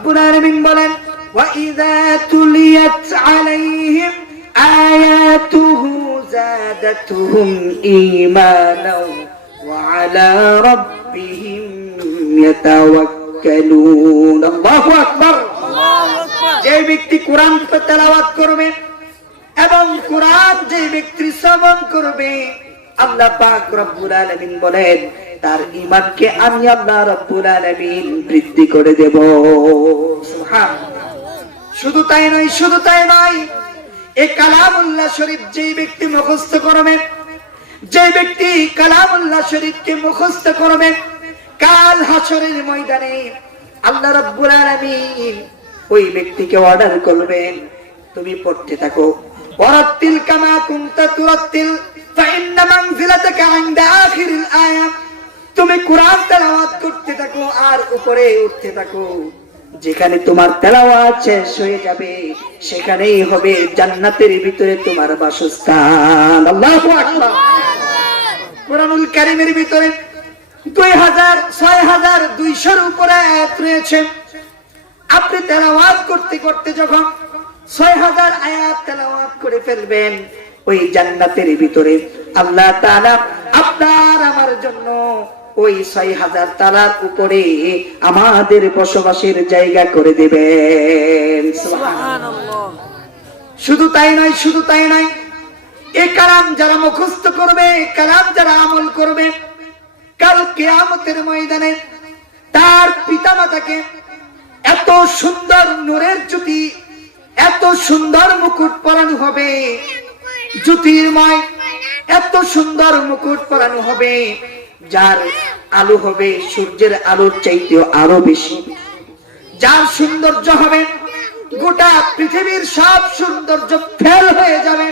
রব্বুল আলামিন বলেন ওয়া ইযা তুলিয়াত আলাইহিম আয়াতুহু যাদাতুহুম ঈমানাও ওয়া আলা রাব্বিহিম ইয়াতাওয়াক্কালুন। আল্লাহু আকবার। যে ব্যক্তি কোরআন তেলাওয়াত করবে এবং কোরআন যে ব্যক্তি শ্রবণ করবে, আল্লাহ পাক রব্বুল আলামিন বলেন তার ঈমানকে আমি আল্লাহ রব্বুল আলামিন বৃদ্ধি করে দেব। সুবহানাল্লাহ। শুধু তাই নয়, এই কালামুল্লাহ শরীফ যে ব্যক্তি মুখস্থ করবে, যে ব্যক্তি কালামুল্লাহ শরীফকে মুখস্থ করবে, কাল হাসরের ময়দানে আল্লাহ রাব্বুল আলামিন ওই ব্যক্তিকে অর্ডার করবেন, তুমি পড়তে থাকো, ওয়ারাতিল কামা কুনতা তুরাতিল ফাইন্না মানজিলাতাকা ইনদা আখিরিল আয়াত। তুমি কোরআন তেলাওয়াত করতে থাকো আর উপরে উঠতে থাকো, যেখানে তোমার তেলাওয়াত শেষ হয়ে যাবে সেখানেই হবে জান্নাতের ভিতরে তোমার বাসস্থান। আল্লাহু আকবার। কোরআনুল কারীমের ভিতরে 6200 উপরে আয়াত রয়েছে। আপনি তেলাওয়াত করতে করতে যখন 6000 আয়াত তেলাওয়াত করে ফেলবেন, ওই জান্নাতের ভিতরে আল্লাহ তাআলা আপনার আমার জন্য ওই 6000 তালার উপরে আমাদের বসবাসের জায়গা করে দিবেন। সুবহানাল্লাহ। শুধু তাই নয়, এই কালাম যারা মুখস্থ করবে, কালাম যারা আমল করবে, কাল কিয়ামতের ময়দানে তার পিতামাতাকে এত সুন্দর নূরের জ্যোতি, এত সুন্দর মুকুট পরানো হবে, জ্যোতির্ময় এত সুন্দর মুকুট পরানো হবে, যার আলো হবে সূর্যের আলোর চাইতেও আরো বেশি, যার সৌন্দর্য হবে গোটা পৃথিবীর সব সৌন্দর্য ফেল হয়ে যাবে।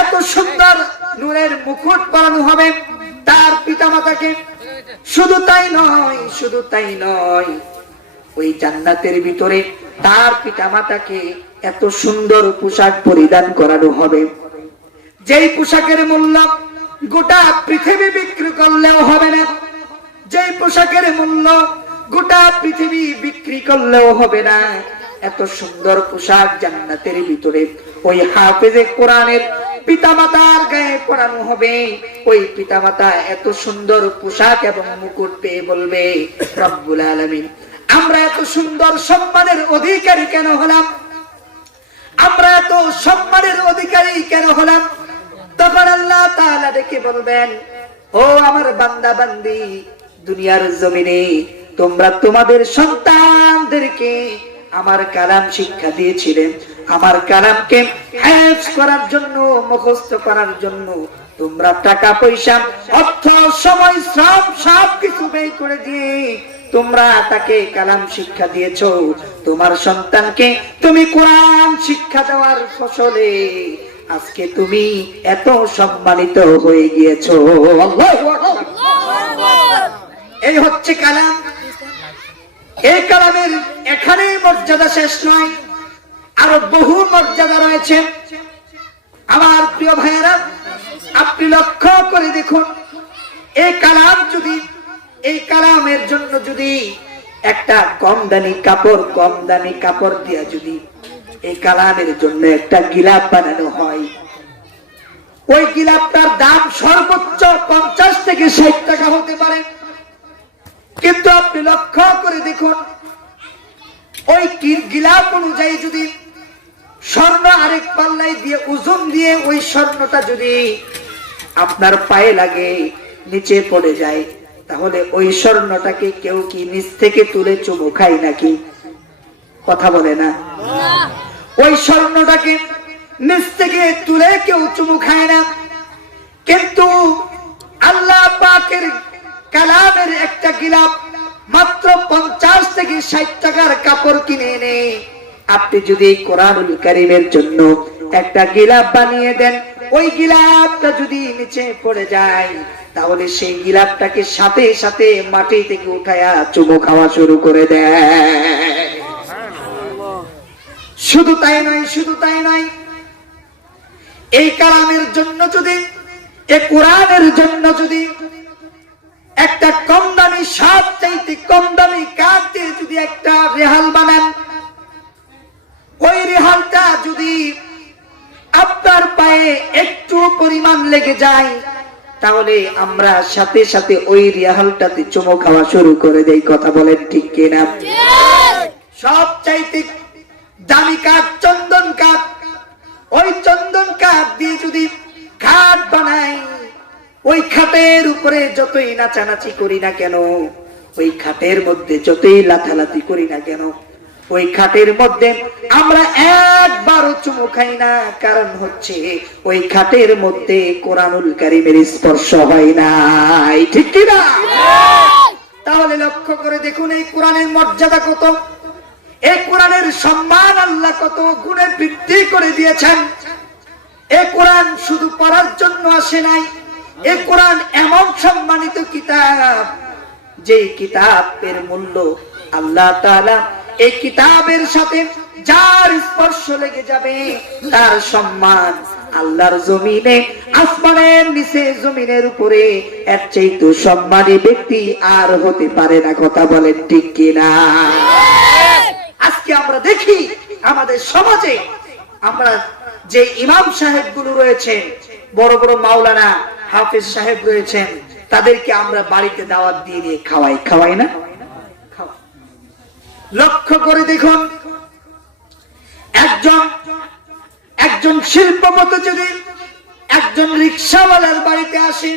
এত সুন্দর নূরের মুকুট পরানো হবে তার পিতামাতাকে। শুধু তাই নয়, ওই জান্নাতের ভিতরে তার পিতামাতাকে এত সুন্দর পোশাক পরিধান করানো হবে, যেই পোশাকের মূল্য গোটা পৃথিবী বিক্রি করলেও হবে না, যেই পোশাকের মূল্য গোটা পৃথিবী বিক্রি করলেও হবে না। এত সুন্দর পোশাক জান্নাতের ভিতরে ওই হাফেজে কোরআনের পিতামাতার গায়ে পরানো হবে। ওই পিতামাতা এত সুন্দর পোশাক এবং মুকুট পেয়ে বলবে, রব্বুল আলামিন, আমরা এত সুন্দর সম্মানের অধিকারী কেন হলাম? আমরা এত সম্মানের অধিকারী কেন হলাম? তখন আল্লাহ তাআলা ডেকে বলবেন, ও আমার বান্দা বান্দি, দুনিয়ার জমিনে তোমরা তোমাদের সন্তানদেরকে আমার কালাম শিক্ষা দিয়েছিলেন, আমার কালামকে হিফজ করার জন্য, মুখস্থ করার জন্য তোমরা টাকা পয়সা, অর্থ, সময়, শ্রম সবকিছু ব্যয় করে দিয়ে তোমরা তাকে কালাম শিক্ষা দিয়েছো। তোমার সন্তানকে তুমি কোরআন শিক্ষা দেওয়ার ফসলে আজকে তুমি এত সম্মানিত হয়ে গিয়েছো। আল্লাহু আকবার। এই হচ্ছে কালাম। এই কালামের এখানেই মর্যাদা শেষ নয়, আরো বহু মর্যাদা রয়েছে। আমার প্রিয় ভাইয়েরা, আপনি লক্ষ্য করে দেখুন, এই কালাম যদি, এই কালামের জন্য যদি একটা কম দামি কাপড় দিয়া যদি এই কালামের জন্য একটা গিলাপ বানানো হয়, ওই গিলাপটার দাম সর্বোচ্চ 50 থেকে 60 টাকা হতে পারে। কিন্তু আপনি লক্ষ্য করে দেখুন, ওই গিলাপ অনুযায়ী যদি স্বর্ণ আরেক পাল্লায় দিয়ে ওজন দিয়ে ওই স্বর্ণটা যদি আপনার পায়ে লাগে, নিচে পড়ে যায়, তাহলে ওই স্বর্ণটাকে কেউ কি নিচ থেকে তুলে চুমু খায় নাকি? কথা বলে না। ওই স্বর্ণটাকে নিচ থেকে তুলে কেউ চুমু খায় না। কিন্তু আল্লাহ পাকের কালামের একটা গিলাপ মাত্র 50 থেকে 60 টাকার কাপড় কিনে এনে আপনি যদি কোরআনুল কারীমের জন্য একটা গিলাপ বানিয়ে দেন, ওই গিলাপটা যদি নিচে পড়ে যায়, তাহলে সেই গিলাপটাকে সাথে সাথে মাটি থেকে উঠায়া চুমু খাওয়া শুরু করে দেয়। শুধু তাই নয়, এই কালামের জন্য যদি, এই কোরআনের জন্য যদি একটা কম দামি সবচাইতে কম দামি কাঠ দিয়ে যদি একটা রেহাল বানান, ওই রেহালটা যদি আপনার পায়ে একটু পরিমাণ লেগে যায়, তাহলে আমরা সাথে সাথে ওই রেহালটাতে চুমো খাওয়া শুরু করে দেই। কথা বলেন ঠিক কিনা? সবচাইতে দামি কাঠ চন্দন কাঠ, ওই চন্দন কাঠ দিয়ে যদি খাট বানাই, ওই খাটের উপরে যতই নাচানাচি করি না কেন, ওই খাটের মধ্যে যতই লাথালাথি করি না কেন, ওই খাটের মধ্যে আমরা একবারও চুমু খাই না। কারণ হচ্ছে ওই খাটের মধ্যে কোরআনুল কারীমের স্পর্শ হয় নাই। ঠিক কি না? তাহলে লক্ষ্য করে দেখুন এই কোরআনের মর্যাদা কত, এই কোরআনের সম্মান আল্লাহ কত গুণে বৃদ্ধি করে দিয়েছেন। এই কোরআন শুধু পড়ার জন্য আসে নাই, এই কোরআন এমন সম্মানিত কিতাব, যে কিতাবের মূল্য আল্লাহ তাআলা এই কিতাবের সাথে যার স্পর্শ লেগে যাবে তার সম্মান আল্লাহর জমিনে, আসমানের নিচে জমিনের উপরে এর চাইতে সম্মানী ব্যক্তি আর হতে পারে না। কথা বলেন ঠিক কিনা? আজকে আমরা দেখি আমাদের সমাজে আমরা যে ইমাম সাহেব গুলো রয়েছেন, বড় বড় মাওলানা হাফেজ সাহেব রয়েছেন, তাদেরকে আমরা বাড়িতে দাওয়াত দিয়ে নিয়ে খাওয়াই না? লক্ষ্য করে দেখুন, একজন শিল্পপতি যদি একজন রিকশাওয়ালার বাড়িতে আসে,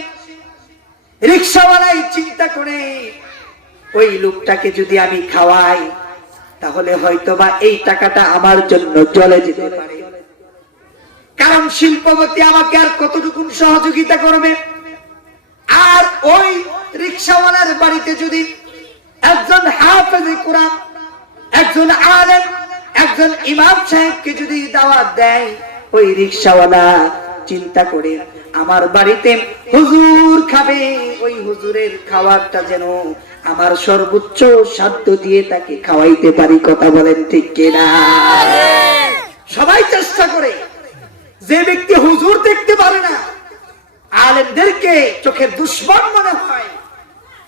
রিকশাওয়ালাই চিন্তা করে ওই লোকটাকে যদি আমি খাওয়াই, তাহলে হয়তোবা এই টাকাটা আমার জন্য চলে যেতে পারে। কারণ শিল্পপতি আমাকে আর কতটুকু সহযোগিতা করবে। আর ওই রিকশাওয়ালার বাড়িতে যদি একজন হাফেজে কোরআন, একজন আলেম, একজন ইমাম সাহেবকে যদি দাওয়াত দেয়, ওই রিকশাওয়ালা চিন্তা করে আমার বাড়িতে হুজুর খাবে, ওই হুজুরের খাবারটা যেন আমার সর্বোচ্চ সাধ্য দিয়ে তাকে খাওয়াইতে পারি। কথা বলেন ঠিক কিনা? সবাই চেষ্টা করে। যে ব্যক্তি হুজুর দেখতে পারে না, আলেমদেরকে চোখের দুশ্মন মনে হয়,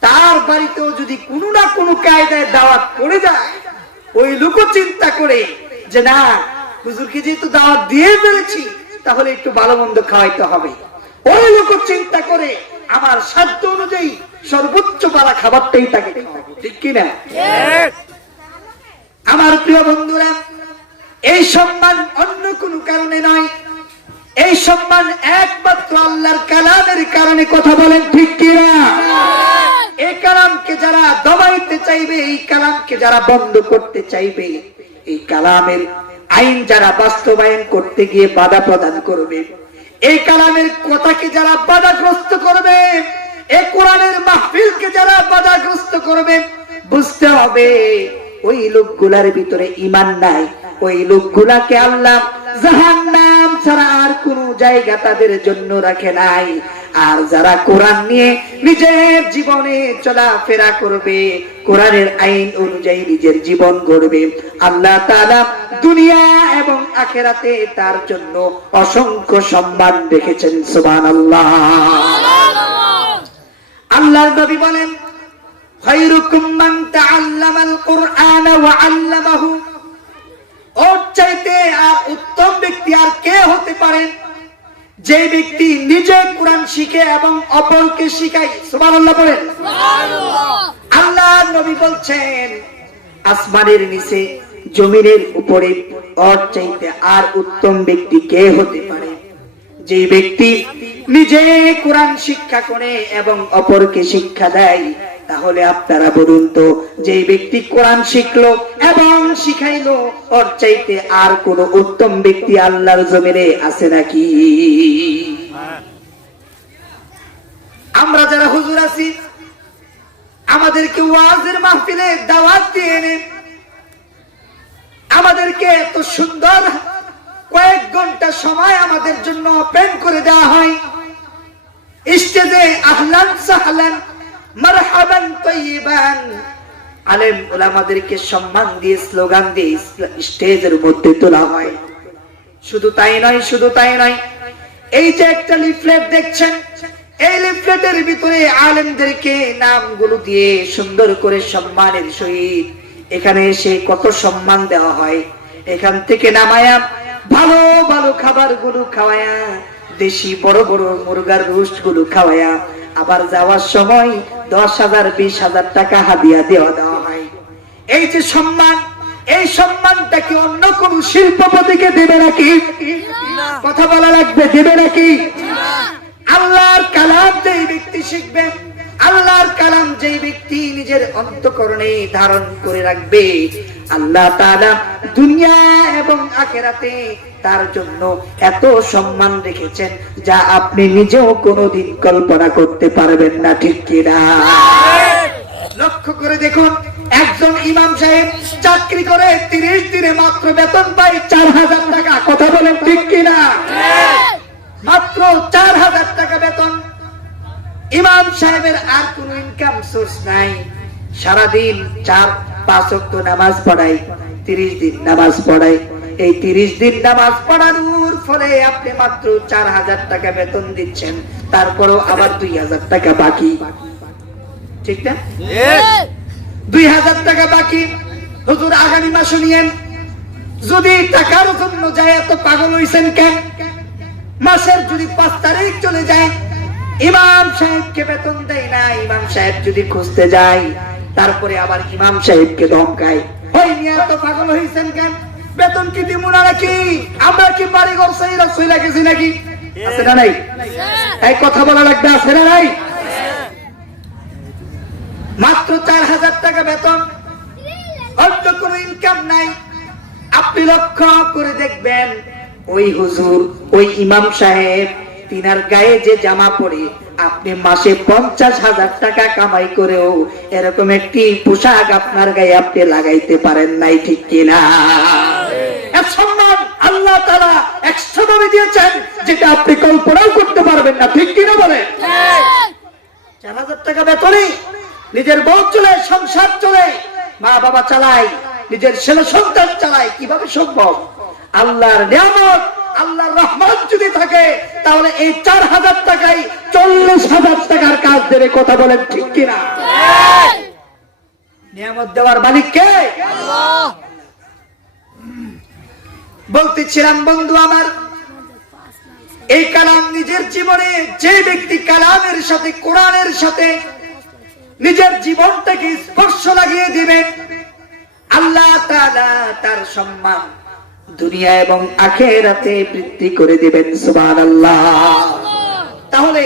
তার বাড়িতেও যদি কোনো না কোনো কায়দায় দাওয়াত পড়ে যায়, ওই লোকও চিন্তা করে যে না, হুজুরকে যেহেতু দাওয়াত দিয়ে ফেলেছি, তাহলে একটু ভালো মন্দ খাওয়াইতে হবে। ওই লোকও চিন্তা করে আমার সাধ্য অনুযায়ী সর্বোচ্চ পালা খাবারটাই তাকে খাওয়াবো। ঠিক কিনা? আমার প্রিয় বন্ধুরা, এই সম্মান অন্য কোনো কারণে নয়, এই সম্মান একমাত্র আল্লাহর কালামের কারণে। কথা বলেন ঠিক কিনা? এই কালামকে যারা দমাইতে চাইবে, এই কালামকে যারা বন্ধ করতে চাইবে, এই কালামের আইন যারা বাস্তবায়ন করতে গিয়ে বাধা প্রদান করবে, এই কালামের কথাকে যারা বাধাগ্রস্ত করবে, এই কোরআনের মাহফিলকে যারা বাধাগ্রস্ত করবে, বুঝতে হবে ওই লোকগুলার ভিতরে ঈমান নাই। ওই লোকগুলাকে আল্লাহ জাহান্নাম ছাড়া আর কোন জায়গা তাদের জন্য রাখে নাই। আর যারা কোরআন নিয়ে নিজের জীবনে চলাফেরা করবে, কোরআনের আইন অনুযায়ী নিজের জীবন গড়বে, আল্লাহ তাআলা দুনিয়া এবং আখিরাতে তার জন্য অসংখ্য সম্মান রেখেছেন। সুবহানাল্লাহ। আল্লাহর নবী বলেন, খায়রুকুম মান তাআল্লামাল কুরআন ওয়া আল্লামাহু। ওর চাইতে আর উত্তম ব্যক্তি আর কে হতে পারে যে ব্যক্তি নিজে কোরআন শিখে এবং অপরকে শিখায়। সুবহানাল্লাহ বলেন। আল্লাহর নবী বলছেন, আসমানের নিচে জমিনের উপরে ওর চাইতে আর উত্তম ব্যক্তি কে হতে পারে যে ব্যক্তি নিজে কোরআন শিক্ষা করে এবং অপরকে শিক্ষা দেয়। তাহলে আপনারা বলুন তো, যে ব্যক্তি কোরআন শিখলো এবং শিখাইলো, ওর চাইতে আর কোন উত্তম ব্যক্তি আল্লাহর জমিনে আছে নাকি? আমরা যারা হুজুর আছি, আমাদেরকে ওয়াজের মাহফিলে দাওয়াত দিয়ে এনে আমাদেরকে এত সুন্দর কয়েক ঘন্টা সময় আমাদের জন্য ওপেন করে দেওয়া হয়। স্টেজে আহলান সাহলান মারহাবান তাইয়িবান আলেম ওলামাদেরকে সম্মান দিয়ে স্লোগান দিয়ে স্টেজের মধ্যে তোলা হয়। শুধু তাই নয়, এই যে একটা লিফলেট দেখছেন, এই লিফলেটের ভিতরে আলেমদেরকে নামগুলো দিয়ে সুন্দর করে সম্মানের সহিত এখানে এসে কত সম্মান দেওয়া হয়। এখান থেকে নামায়া ভালো ভালো খাবারগুলো খাওয়ায়া, দেশি বড় বড় মুরগার রোস্ট গুলো খাওয়ায়া আবার যাওয়ার সময় 10,000 20,000 টাকা হাদিয়া দেওয়া হয়। এই যে সম্মান, এই সম্মানটা কি অন্য কোন শিল্পপতিকে দেবে নাকি? কথা বলা লাগবে, দেবে নাকি? আল্লাহর কালাম যেই ব্যক্তি শিখবে, আল্লাহর কালাম যেই ব্যক্তি নিজের অন্তঃকরণে ধারণ করে রাখবে, আল্লাহ তাআলা দুনিয়া এবং আখিরাতে তার জন্য এত সম্মান রেখেছেন যা আপনি নিজেও কোনোদিন কল্পনা করতে পারবেন না, ঠিক কিনা? লক্ষ্য করে দেখুন, একজন ইমাম সাহেব চাকরি করে 30 দিনে মাত্র বেতন পায় 4,000 টাকা। কথা বলেন ঠিক কিনা? মাত্র 4,000 টাকা বেতন। ইমাম সাহেবের আর কোন ইনকাম সোর্স নাই। সারাদিন 4-5 ওয়াক্ত নামাজ পড়ায়, 30 দিন নামাজ পড়ায়। এই 30 দিন নামাজ পড়ানোর ফলে আপনি মাত্র 4,000 টাকা বেতন দিচ্ছেন, তারপরেও আবার 2,000 টাকা বাকি, ঠিক না? 2,000 টাকা বাকি। হুজুর আগামী মাসে নিয়েন। যদি টাকার জন্য যায় এত পাগল হইছেন কেন? মাসের যদি 5 তারিখ চলে যায়, ইমাম সাহেবকে বেতন দেয় না, ইমাম সাহেব যদি খুঁজতে যায়, তারপরে আবার ইমাম সাহেবকে ধমকায়, ওই নিয়ে এত পাগল হইছেন কেন? বেতন কি দিব না নাকি? আমরা কি বাড়ি ঘর সাইরা চলে গেছি নাকি? আছে না নাই? এই কথা বলা লাগবে, আছে না নাই? মাত্র 4,000 টাকা বেতন, অন্য কোনো ইনকাম নাই। আপনি লক্ষ্য করে দেখবেন, ওই হুজুর, ওই ইমাম সাহেব, তিনার গায়ে যে জামা পরে আপনি মাসে 50,000 টাকা কামাই করেও এরকম একটি পোশাক আপনার গায়ে আপনি লাগাইতে পারেন নাই, ঠিক কিনা? এর সম্মান আল্লাহ তাআলা এক্সট্রা ভাবে দিয়েছেন যেটা আপনি কল্পনাও করতে পারবেন না, ঠিক কিনা বলে? 4,000 টাকা বেতনে নিজের বউ চলে, সংসার চলে, মা বাবা চালায়, নিজের ছেলে সন্তান চালায়, কিভাবে সম্ভব? আল্লাহর নিয়ামত, আল্লাহর রহমত যদি থাকে তাহলে এই 4,000 টাকায় 40,000 টাকার কাজ দেবে। কথা বলেন ঠিক কিনা? নিয়ামত দেওয়ার মালিক কে? আল্লাহ। বলতেছিলাম বন্ধু আমার, এই কালাম নিজের জীবনে যে ব্যক্তি কালামের সাথে, কোরআনের সাথে নিজের জীবনটাকে স্পর্শ লাগিয়ে দিবেন, আল্লাহ তাআলা তার সম্মান দুনিয়া এবং আখিরাতে বৃদ্ধি করে দিবেন। সুবহানাল্লাহ। তাহলে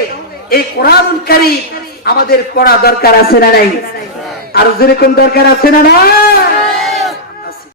এই কোরআনুল কারীম আমাদের পড়া দরকার আছে না নাই? আর যেরকম দরকার আছে না নাই?